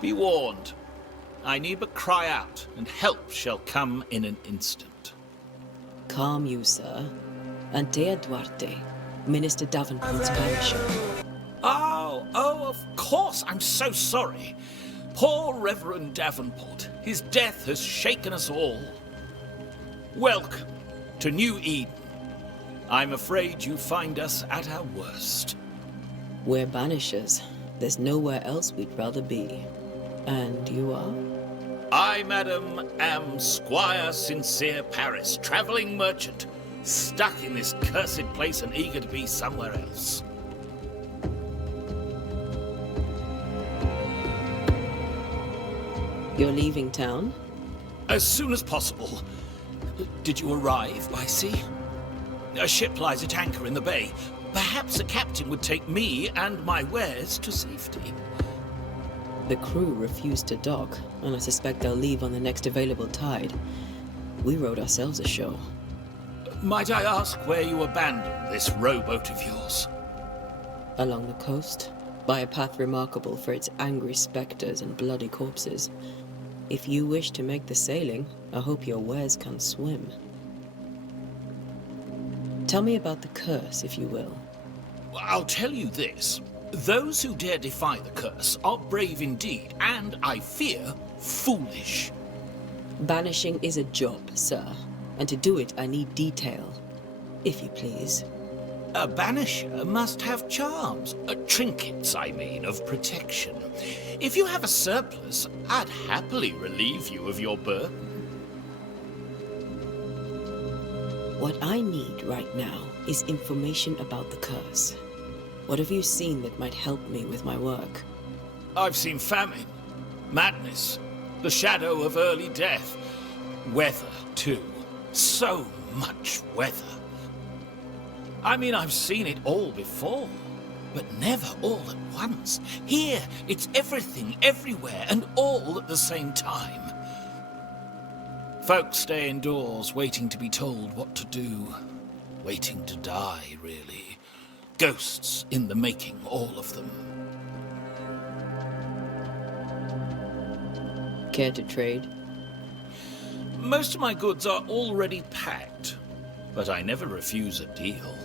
Be warned. I need but cry out, and help shall come in an instant. Calm you, sir. Anteya Duarte, Minister Davenport's banisher. Oh, of course. I'm so sorry. Poor Reverend Davenport. His death has shaken us all. Welcome to New Eden. I'm afraid you find us at our worst. We're banishers. There's nowhere else we'd rather be. And you are? I, madam, am Squire Sincere Paris, travelling merchant, stuck in this cursed place and eager to be somewhere else. You're leaving town? As soon as possible. Did you arrive by sea? A ship lies at anchor in the bay. Perhaps a captain would take me and my wares to safety. The crew refused to dock, and I suspect they'll leave on the next available tide. We rode ourselves ashore. Might I ask where you abandoned this rowboat of yours? Along the coast, by a path remarkable for its angry spectres and bloody corpses. If you wish to make the sailing, I hope your wares can swim. Tell me about the curse, if you will. I'll tell you this. Those who dare defy the curse are brave indeed, and, I fear, foolish. Banishing is a job, sir, and to do it I need detail, if you please. A banisher must have charms, trinkets, I mean, of protection. If you have a surplus, I'd happily relieve you of your burden. What I need right now is information about the curse. What have you seen that might help me with my work? I've seen famine, madness, the shadow of early death. Weather, too. So much weather. I mean, I've seen it all before, but never all at once. Here, it's everything, everywhere, and all at the same time. Folks stay indoors, waiting to be told what to do. Waiting to die, really. Ghosts in the making, all of them. Care to trade? Most of my goods are already packed, but I never refuse a deal.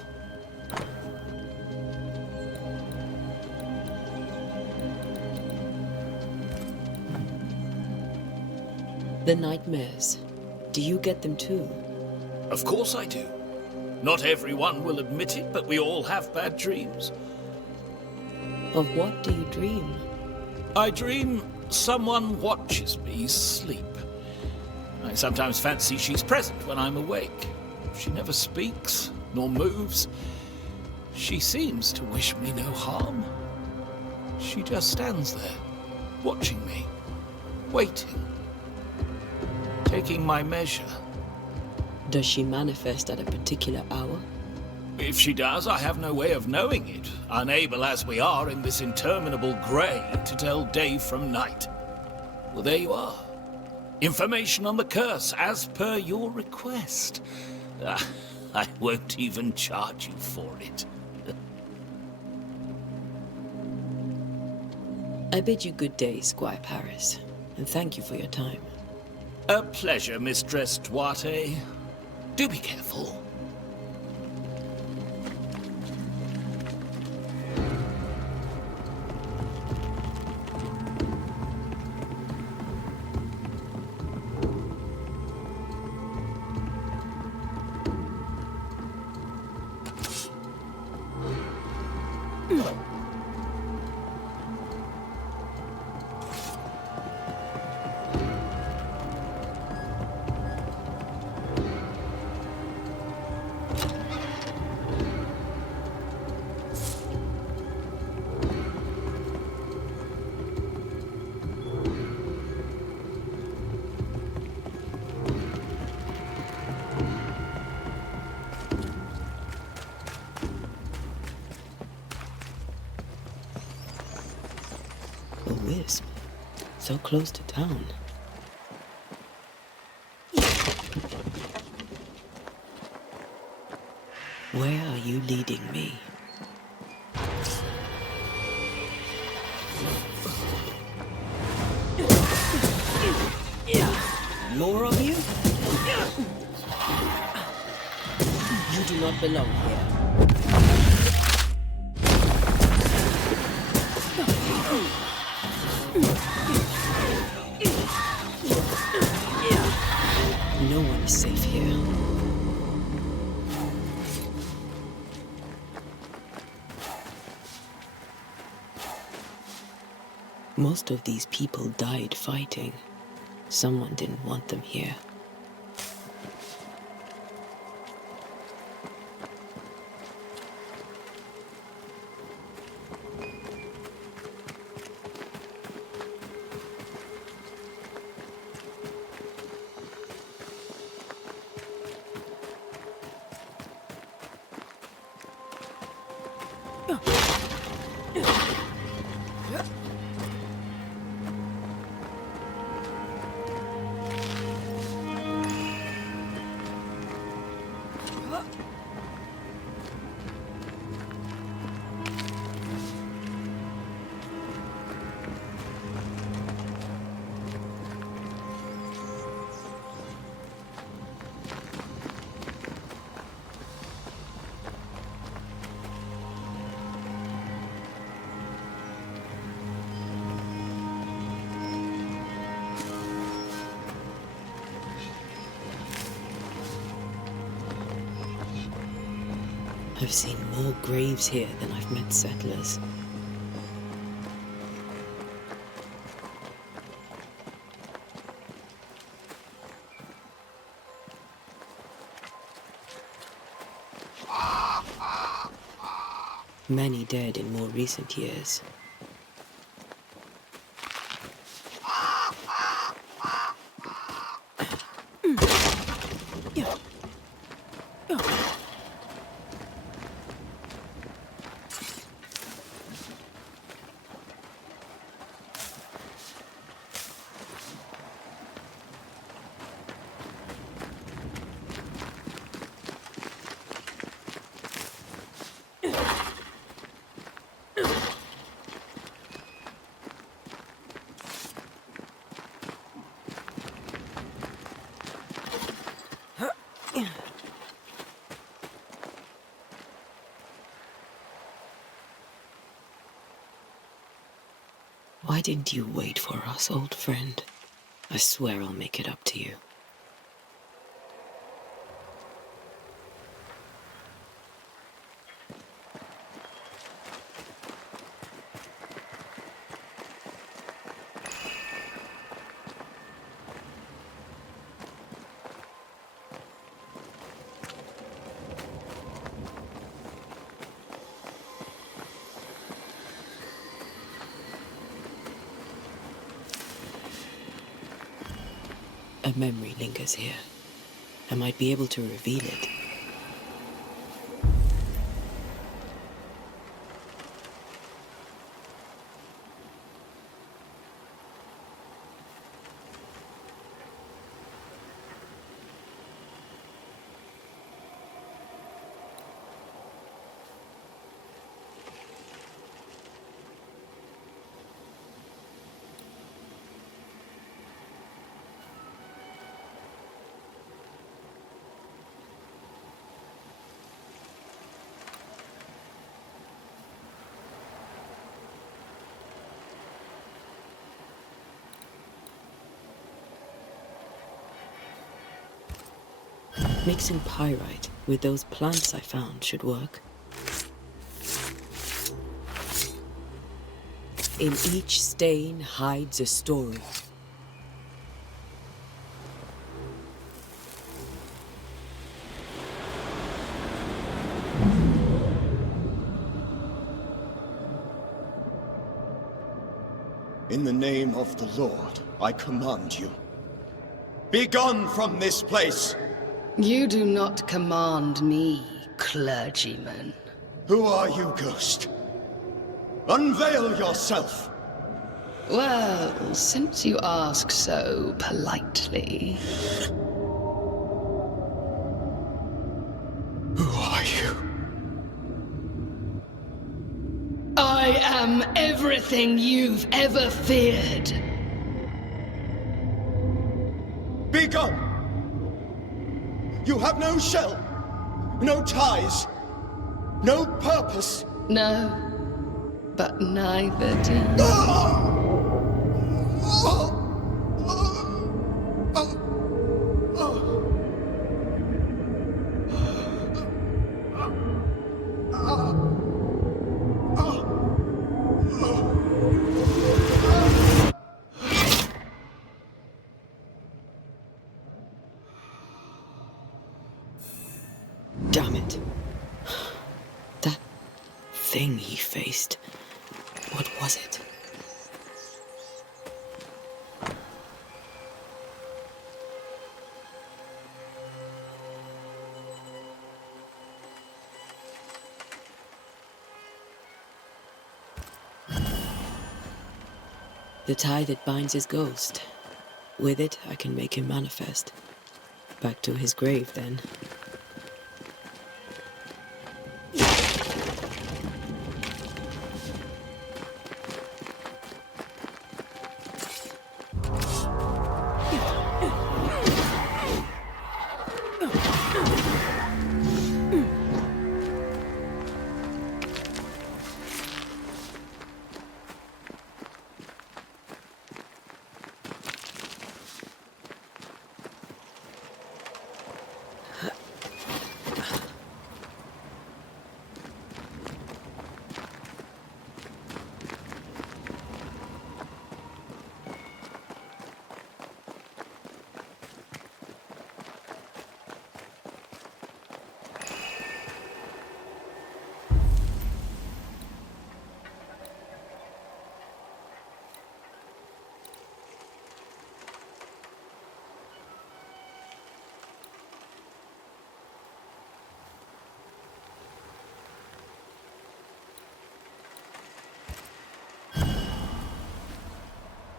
The nightmares. Do you get them too? Of course I do. Not everyone will admit it, but we all have bad dreams. Of what do you dream? I dream someone watches me sleep. I sometimes fancy she's present when I'm awake. She never speaks, nor moves. She seems to wish me no harm. She just stands there, watching me, waiting, taking my measure. Does she manifest at a particular hour? If she does, I have no way of knowing it, unable as we are in this interminable grey to tell day from night. Well, there you are. Information on the curse, as per your request. I won't even charge you for it. I bid you good day, Squire Paris, and thank you for your time. A pleasure, Mistress Duarte. Do be careful. A wisp, so close to town. Where are you leading me? More of you? You do not belong here. No one is safe here. Most of these people died fighting. Someone didn't want them here. I've seen more graves here than I've met settlers. Many dead in more recent years. Why didn't you wait for us, old friend? I swear I'll make it up to you. A memory lingers here. I might be able to reveal it. Mixing pyrite with those plants I found should work. In each stain hides a story. In the name of the Lord, I command you. Be gone from this place! You do not command me, clergyman. Who are you, ghost? Unveil yourself! Well, since you ask so politely... Who are you? I am everything you've ever feared. Be gone! You have no shell, no ties, no purpose. No, but neither do you. Damn it. That thing he faced. What was it? The tie that binds his ghost. With it, I can make him manifest. Back to his grave, then.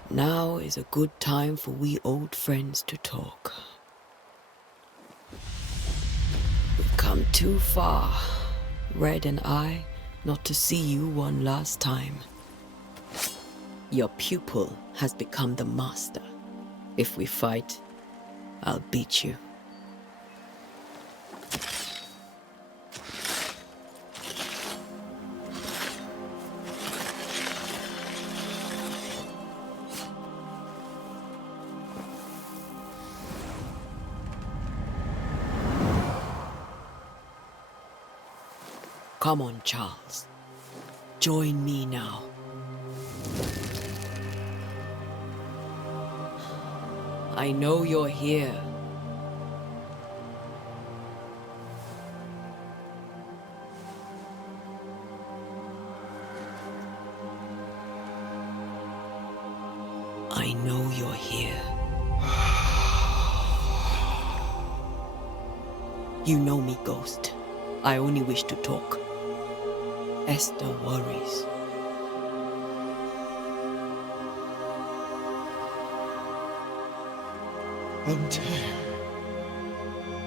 Now is a good time for we old friends to talk. We've come too far, Red and I, not to see you one last time. Your pupil has become the master. If we fight, I'll beat you. Come on, Charles. Join me now. I know you're here. I know you're here. You know me, Ghost. I only wish to talk. Esther worries. Anteya.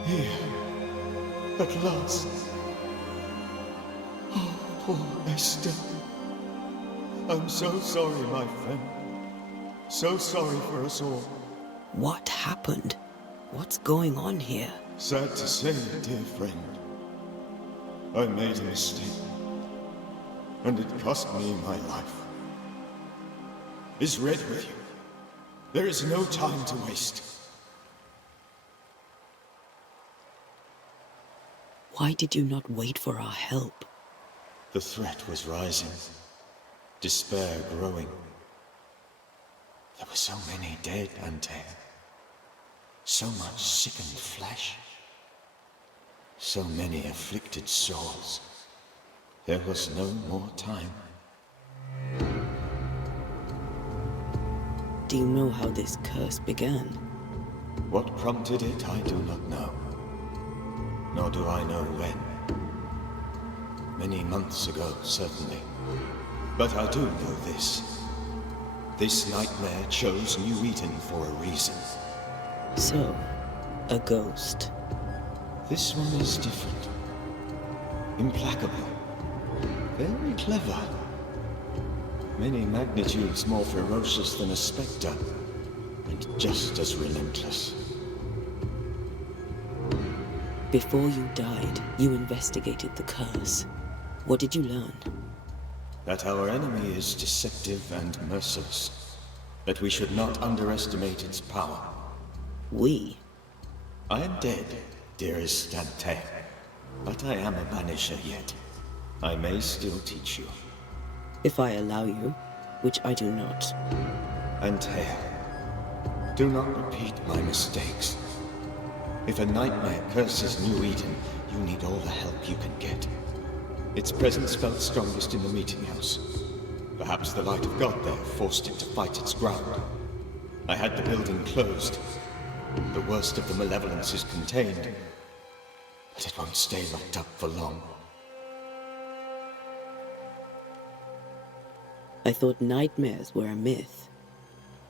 Here. At last. Oh, poor Esther. I'm so sorry, my friend. So sorry for us all. What happened? What's going on here? Sad to say, dear friend. I made a mistake. And it cost me my life. Is Red with you? There is no time to waste. Why did you not wait for our help? The threat was rising. Despair growing. There were so many dead, Anteya. So much sickened flesh. So many afflicted souls. There was no more time. Do you know how this curse began? What prompted it, I do not know. Nor do I know when. Many months ago, certainly. But I do know this. This nightmare chose New Eden for a reason. So, a ghost. This one is different. Implacable. Very clever. Many magnitudes more ferocious than a spectre, and just as relentless. Before you died, you investigated the curse. What did you learn? That our enemy is deceptive and merciless. That we should not underestimate its power. We? I am dead, dearest Antея, but I am a Banisher yet. I may still teach you. If I allow you, which I do not. Antея, do not repeat my mistakes. If a nightmare curses New Eden, you need all the help you can get. Its presence felt strongest in the meeting house. Perhaps the light of God there forced it to fight its ground. I had the building closed. The worst of the malevolence is contained, but it won't stay locked up for long. I thought nightmares were a myth.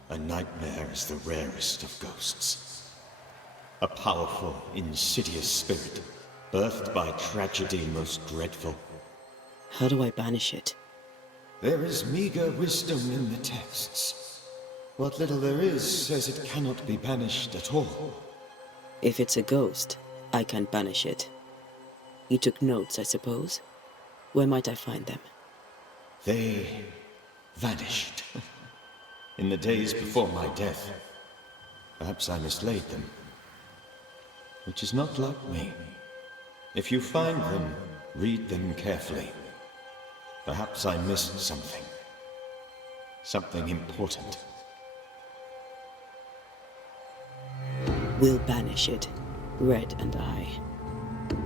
A nightmare is the rarest of ghosts. A powerful, insidious spirit, birthed by tragedy most dreadful. How do I banish it? There is meager wisdom in the texts. What little there is says it cannot be banished at all. If it's a ghost, I can't banish it. You took notes, I suppose? Where might I find them? They vanished. In the days before my death. Perhaps I mislaid them. Which is not like me. If you find them, read them carefully. Perhaps I missed something. Something important. We'll banish it, Red and I.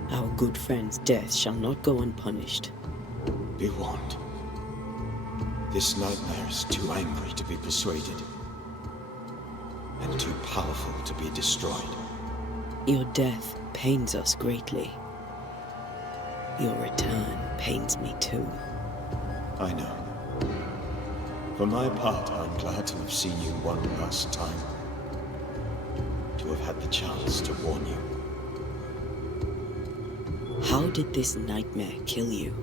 Our good friend's death shall not go unpunished. Be warned. This nightmare is too angry to be persuaded. And too powerful to be destroyed. Your death pains us greatly. Your return pains me too. I know. For my part, I'm glad to have seen you one last time. To have had the chance to warn you. How did this nightmare kill you?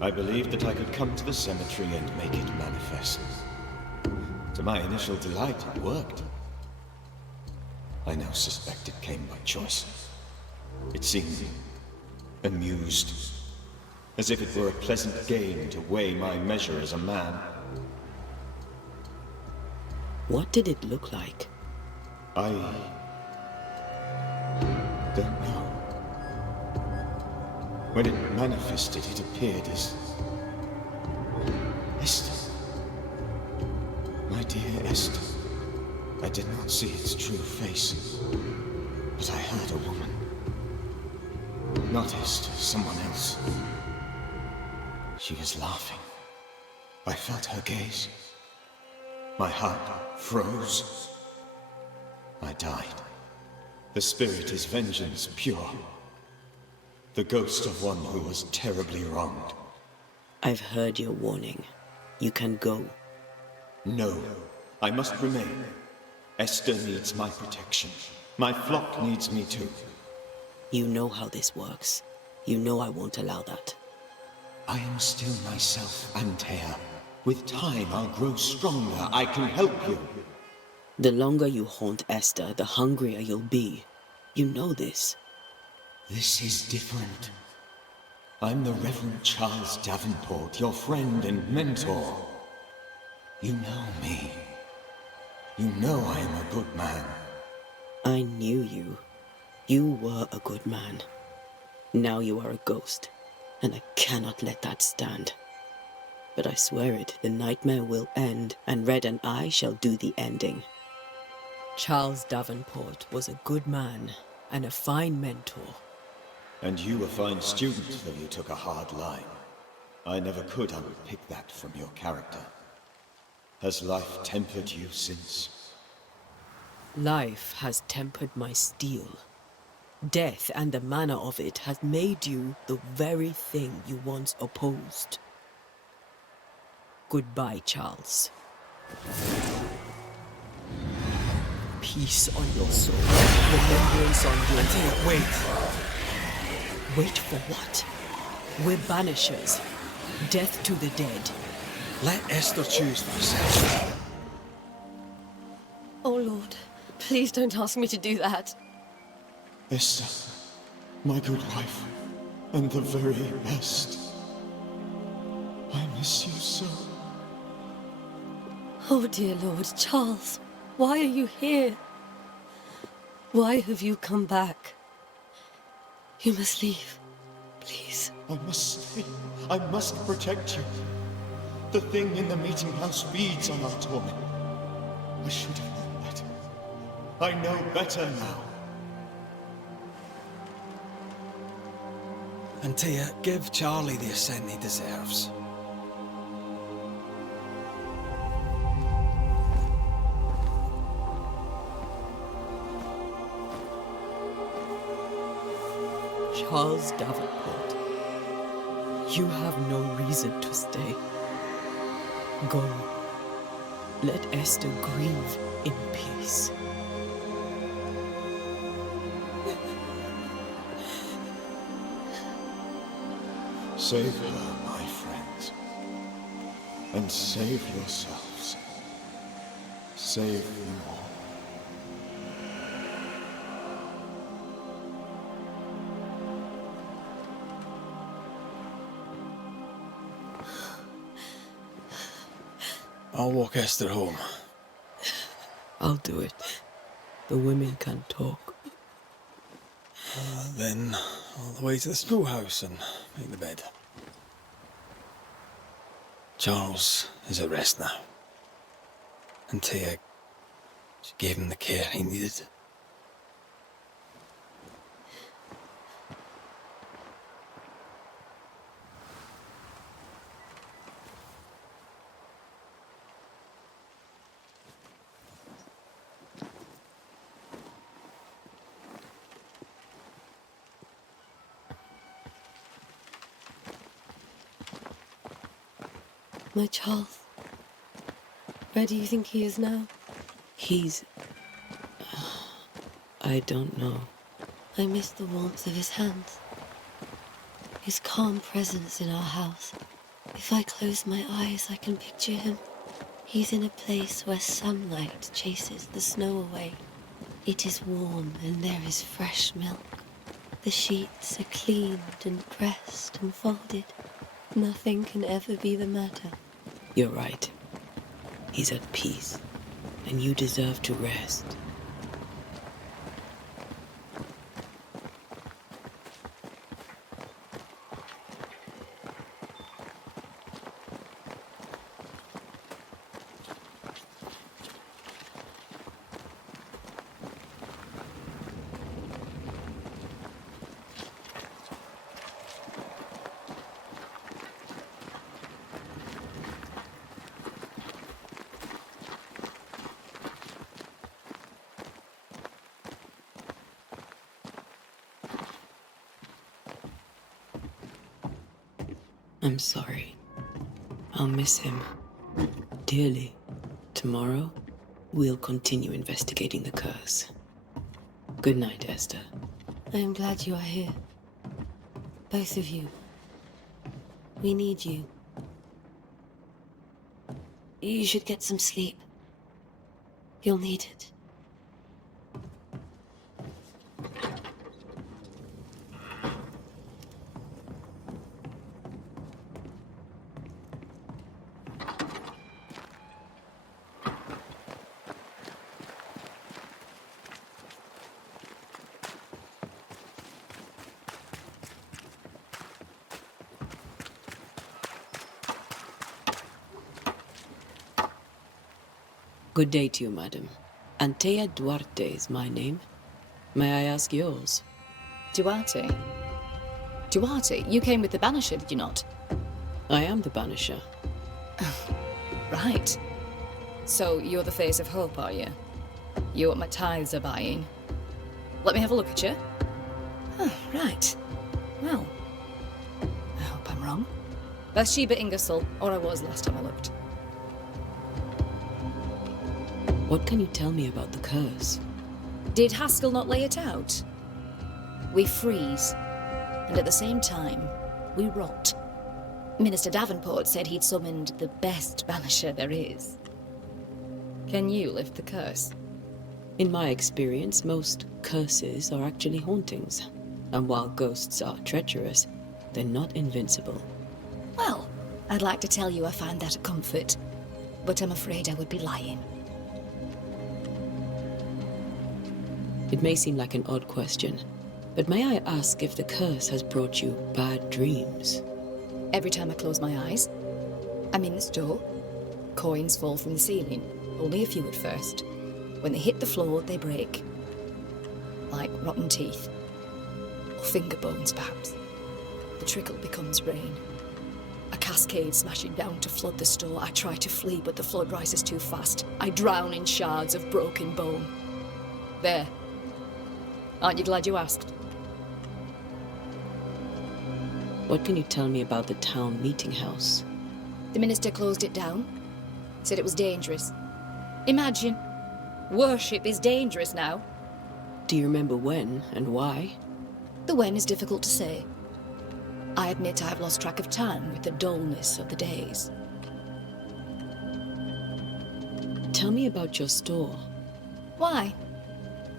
I believed that I could come to the cemetery and make it manifest. To my initial delight, it worked. I now suspect it came by choice. It seemed amused. As if it were a pleasant game to weigh my measure as a man. What did it look like? I don't know. When it manifested, it appeared as Esther. My dear Esther. I did not see its true face, but I heard a woman. Not Esther, someone else. She was laughing. I felt her gaze. My heart froze. I died. The spirit is vengeance pure. The ghost of one who was terribly wronged. I've heard your warning. You can go. No, I must remain. Esther needs my protection. My flock needs me too. You know how this works. You know I won't allow that. I am still myself, Antея. With time, I'll grow stronger. I can help you. The longer you haunt Esther, the hungrier you'll be. You know this. This is different. I'm the Reverend Charles Davenport, your friend and mentor. You know me. You know I am a good man. I knew you. You were a good man. Now you are a ghost, and I cannot let that stand. But I swear it, the nightmare will end, and Red and I shall do the ending. Charles Davenport was a good man and a fine mentor. And you a fine student, though you took a hard line. I never could unpick that from your character. Has life tempered you since? Life has tempered my steel. Death and the manner of it has made you the very thing you once opposed. Goodbye, Charles. Peace on your soul. Remembrance on your soul. Wait. Wait for what? We're banishers. Death to the dead. Let Esther choose for herself. Oh Lord, please don't ask me to do that. Esther, my good wife, and the very best. I miss you so. Oh, dear Lord Charles, why are you here? Why have you come back? You must leave, please. I must stay. I must protect you. The thing in the meeting house feeds on our torment. I should have known better. I know better now. Антея, give Charlie the ascent he deserves. Charles Davenport, you have no reason to stay. Go. Let Esther grieve in peace. Save her, my friends. And save yourselves. Save them all. I'll walk Esther home. I'll do it. The women can talk. Then all the way to the schoolhouse and make the bed. Charles is at rest now. Antея, she gave him the care he needed. My Charles, where do you think he is now? He's... I don't know. I miss the warmth of his hands, his calm presence in our house. If I close my eyes, I can picture him. He's in a place where sunlight chases the snow away. It is warm and there is fresh milk. The sheets are cleaned and pressed and folded. Nothing can ever be the matter. You're right. He's at peace, and you deserve to rest. I'm sorry. I'll miss him dearly. Tomorrow, we'll continue investigating the curse. Good night, Esther. I am glad you are here. Both of you. We need you. You should get some sleep. You'll need it. Good day to you, madam. Anteya Duarte is my name. May I ask yours? Duarte? Duarte? You came with the Banisher, did you not? I am the Banisher. Right. So you're the face of hope, are you? You're what my tithes are buying. Let me have a look at you. Oh, right. Well, I hope I'm wrong. Bathsheba Ingersoll, or I was last time I looked. What can you tell me about the curse? Did Haskell not lay it out? We freeze, and at the same time, we rot. Minister Davenport said he'd summoned the best Banisher there is. Can you lift the curse? In my experience, most curses are actually hauntings. And while ghosts are treacherous, they're not invincible. Well, I'd like to tell you I find that a comfort, but I'm afraid I would be lying. It may seem like an odd question, but may I ask if the curse has brought you bad dreams? Every time I close my eyes, I'm in the store. Coins fall from the ceiling, only a few at first. When they hit the floor, they break. Like rotten teeth. Or finger bones, perhaps. The trickle becomes rain. A cascade smashing down to flood the store. I try to flee, but the flood rises too fast. I drown in shards of broken bone. There. Aren't you glad you asked? What can you tell me about the town meeting house? The minister closed it down. Said it was dangerous. Imagine. Worship is dangerous now. Do you remember when and why? The when is difficult to say. I admit I have lost track of time with the dullness of the days. Tell me about your store. Why?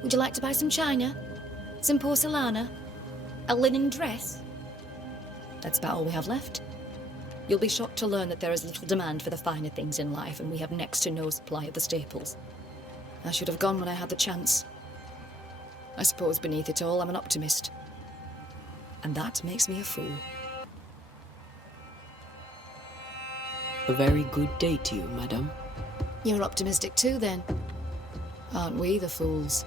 Would you like to buy some china? Some porcelana? A linen dress? That's about all we have left. You'll be shocked to learn that there is little demand for the finer things in life, and we have next to no supply of the staples. I should have gone when I had the chance. I suppose beneath it all, I'm an optimist. And that makes me a fool. A very good day to you, madam. You're optimistic too, then. Aren't we the fools?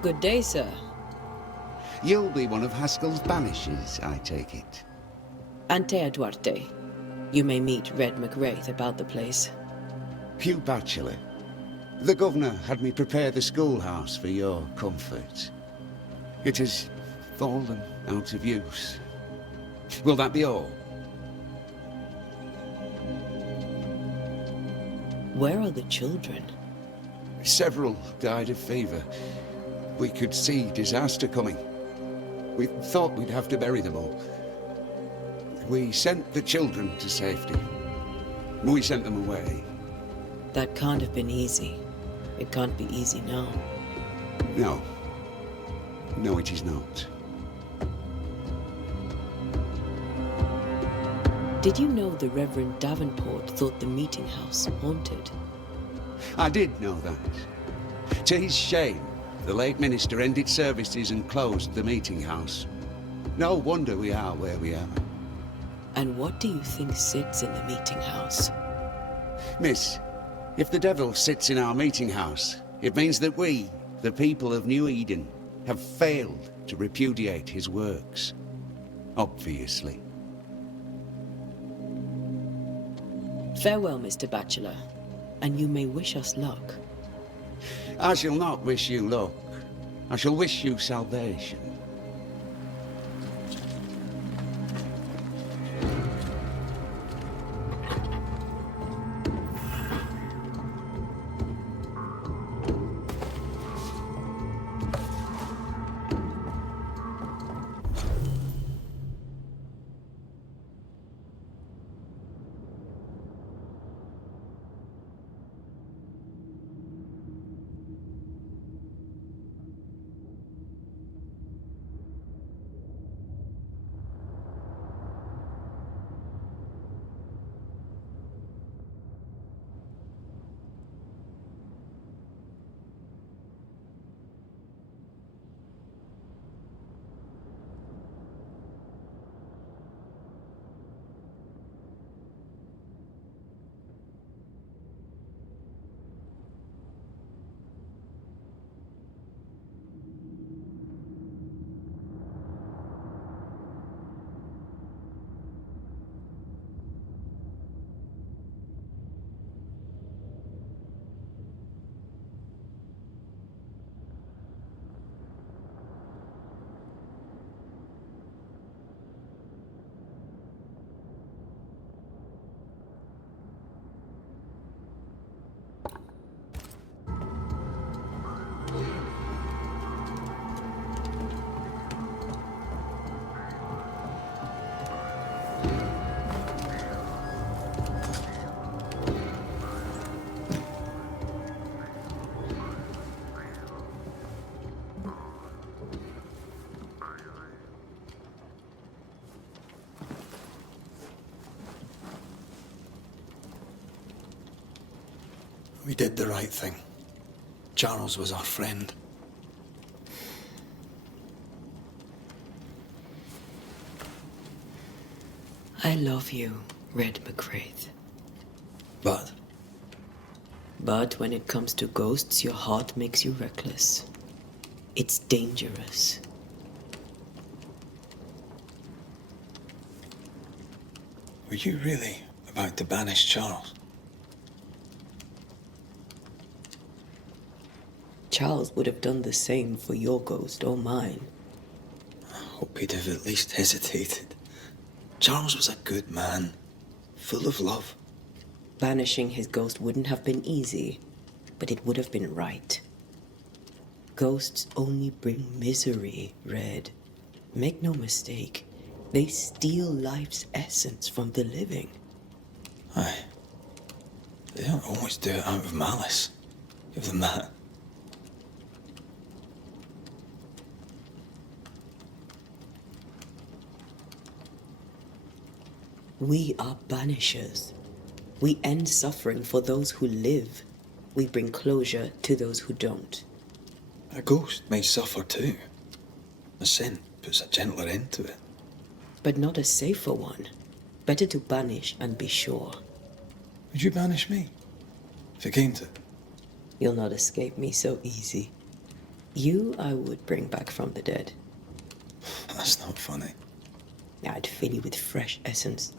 Good day, sir. You'll be one of Haskell's Banishers, I take it. Anteya Duarte. You may meet Red McWraith about the place. Hugh Bachelor. The governor had me prepare the schoolhouse for your comfort. It has fallen out of use. Will that be all? Where are the children? Several died of fever. We could see disaster coming. We thought we'd have to bury them all. We sent the children to safety. We sent them away. That can't have been easy. It can't be easy now. No. No, it is not. Did you know the Reverend Davenport thought the meeting house haunted? I did know that. To his shame, the late minister ended services and closed the meeting house. No wonder we are where we are. And what do you think sits in the meeting house? Miss, if the devil sits in our meeting house, it means that we, the people of New Eden, have failed to repudiate his works. Obviously. Farewell, Mr. Bachelor, and you may wish us luck. I shall not wish you luck. I shall wish you salvation. We did the right thing. Charles was our friend. I love you, Red McGrath. But But when it comes to ghosts, your heart makes you reckless. It's dangerous. were you really about to banish Charles? Charles would have done the same for your ghost or mine. I hope he'd have at least hesitated. Charles was a good man, full of love. Banishing his ghost wouldn't have been easy, but it would have been right. Ghosts only bring misery, Red. Make no mistake, they steal life's essence from the living. Aye. They don't always do it out of malice. Give them that. We are banishers. We end suffering for those who live. We bring closure to those who don't. A ghost may suffer too. A sin puts a gentler end to it. But not a safer one. Better to banish and be sure. Would you banish me? If it came to it? You'll not escape me so easy. You I would bring back from the dead. That's not funny. I'd fill you with fresh essence.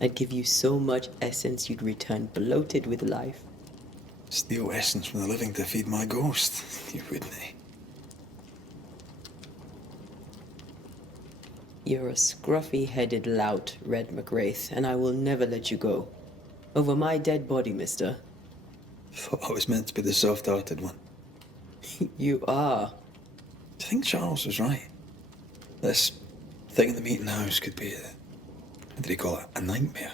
I'd give you so much essence you'd return bloated with life. Steal essence from the living to feed my ghost. You wouldn't, eh? You're a scruffy-headed lout, Red McGrath, and I will never let you go. Over my dead body, mister. Thought I was meant to be the soft-hearted one. You are. Do you think Charles was right? This thing in the meeting house could be what did he call it? A nightmare?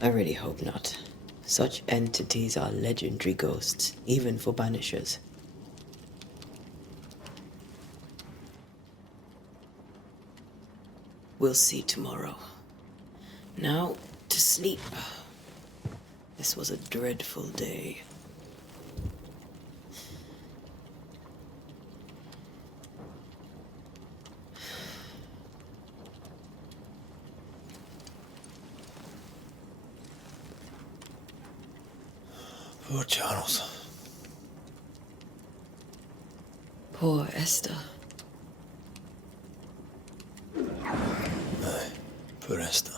I really hope not. Such entities are legendary ghosts, even for banishers. We'll see tomorrow. Now, to sleep. This was a dreadful day. Poor Charles. Poor Esther. Aye, poor Esther.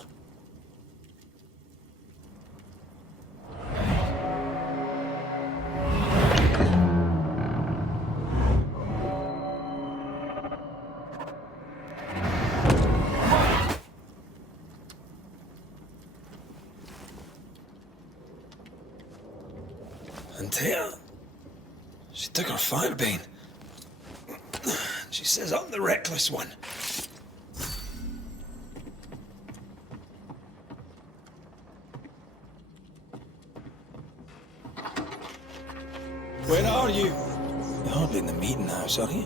Antea, she took her firebane. She says I'm the reckless one. Where are you? You're hardly in the meeting house, are you?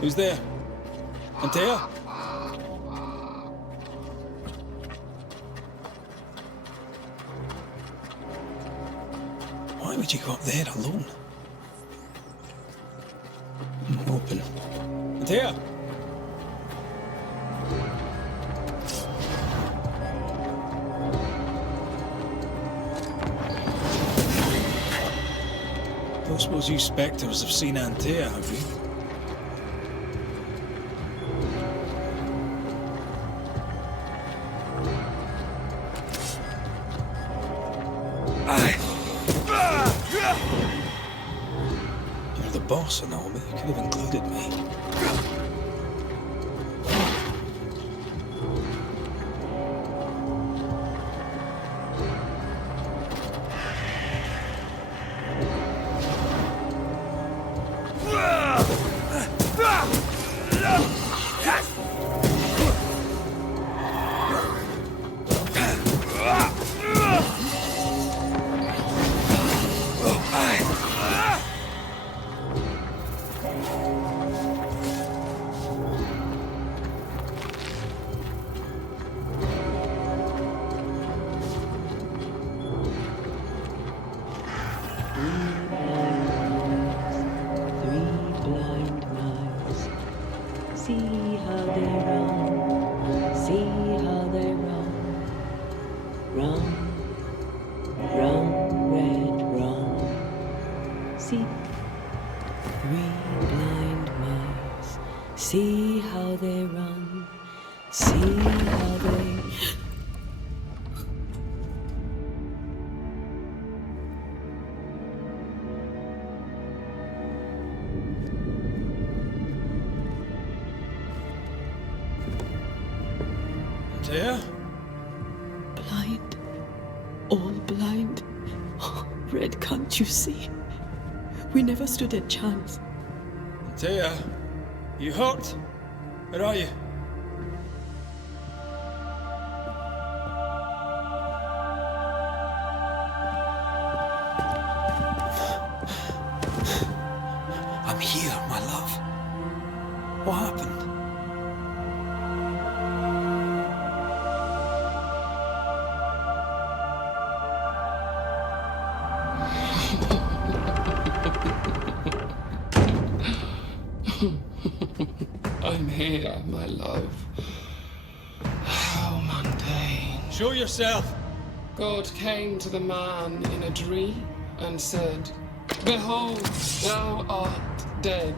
Who's there? Antea? Why would you go up there alone? Open. Antea! Don't suppose you spectres have seen Antea, have you? You're the boss and all, but you could have included me. blind mice. See how they run, see how they run. Run, run, red, run. See 3 blind mice. See how they run, see how they... Антея? Blind. All blind. Oh, Red, can't you see? We never stood a chance. Антея, you hurt? Where are you? I'm here, my love. What happened? I'm here, my love. How mundane. Show yourself! God came to the man in a dream and said, "Behold, thou art dead."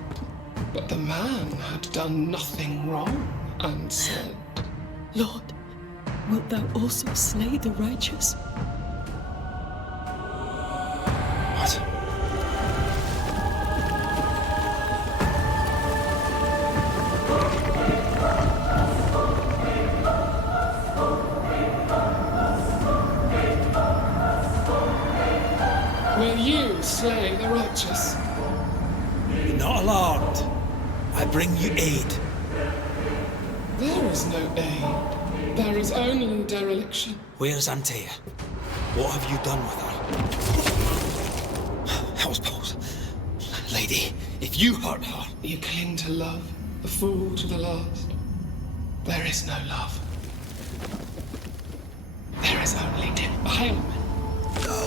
But the man had done nothing wrong and said, Lord, wilt thou also slay the righteous? What? "Will you slay the righteous?" Be not alarmed. I bring you aid. There is no aid. There is only dereliction. Where's Antея? What have you done with her? Housepose. Lady, if you hurt her... You cling to love, a fool to the last. There is no love. There is only defilement. No.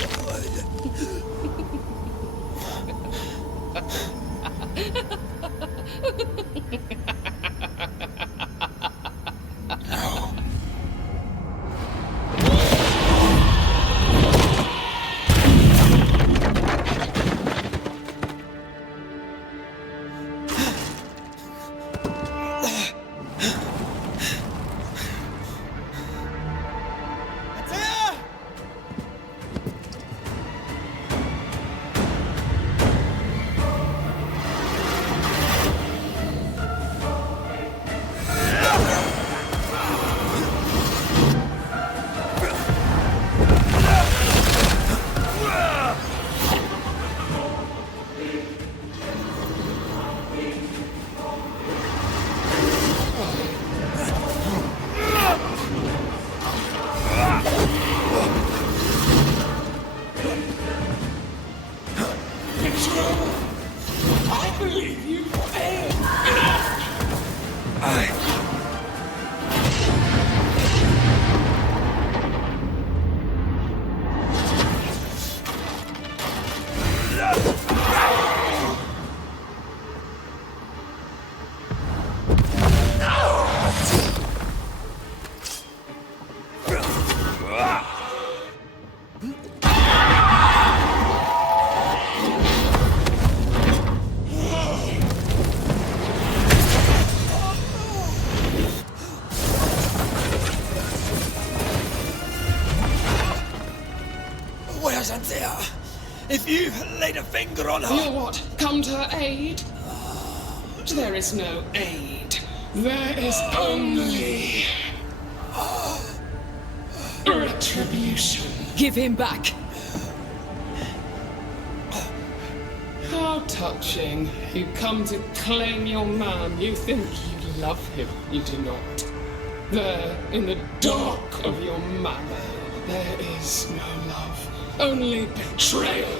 Where's Antея? If you laid a finger on her... You what? Come to her aid? There is no aid. There is only... retribution. Give him back! How touching. You come to claim your man. You think you love him. You do not. There, in the dark of your manor, there is no love. Only betrayal.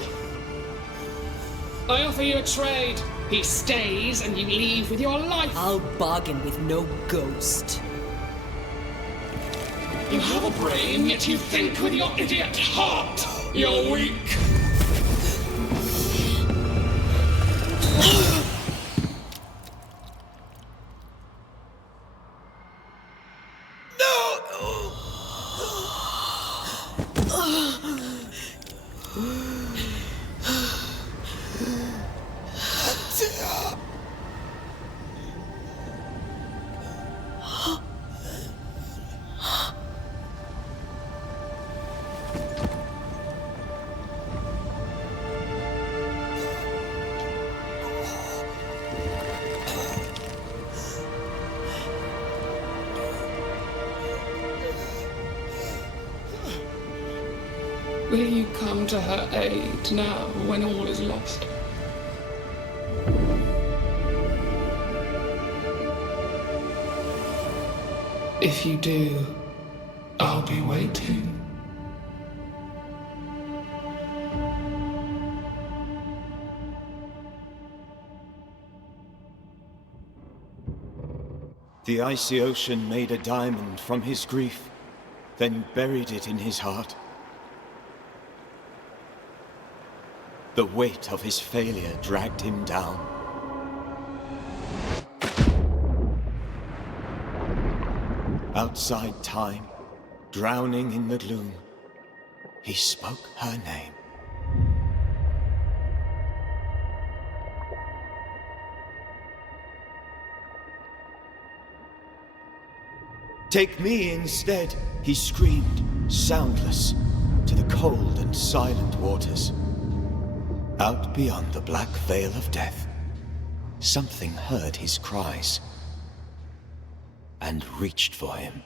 I offer you a trade. He stays and you leave with your life. I'll bargain with no ghost. You have a brain, yet you think with your idiot heart. You're weak. Will you come to her aid now when all is lost? If you do, I'll be waiting. The icy ocean made a diamond from his grief, then buried it in his heart. The weight of his failure dragged him down. Outside time, drowning in the gloom, he spoke her name. Take me instead, he screamed, soundless, to the cold and silent waters. Out beyond the black veil of death, something heard his cries and reached for him.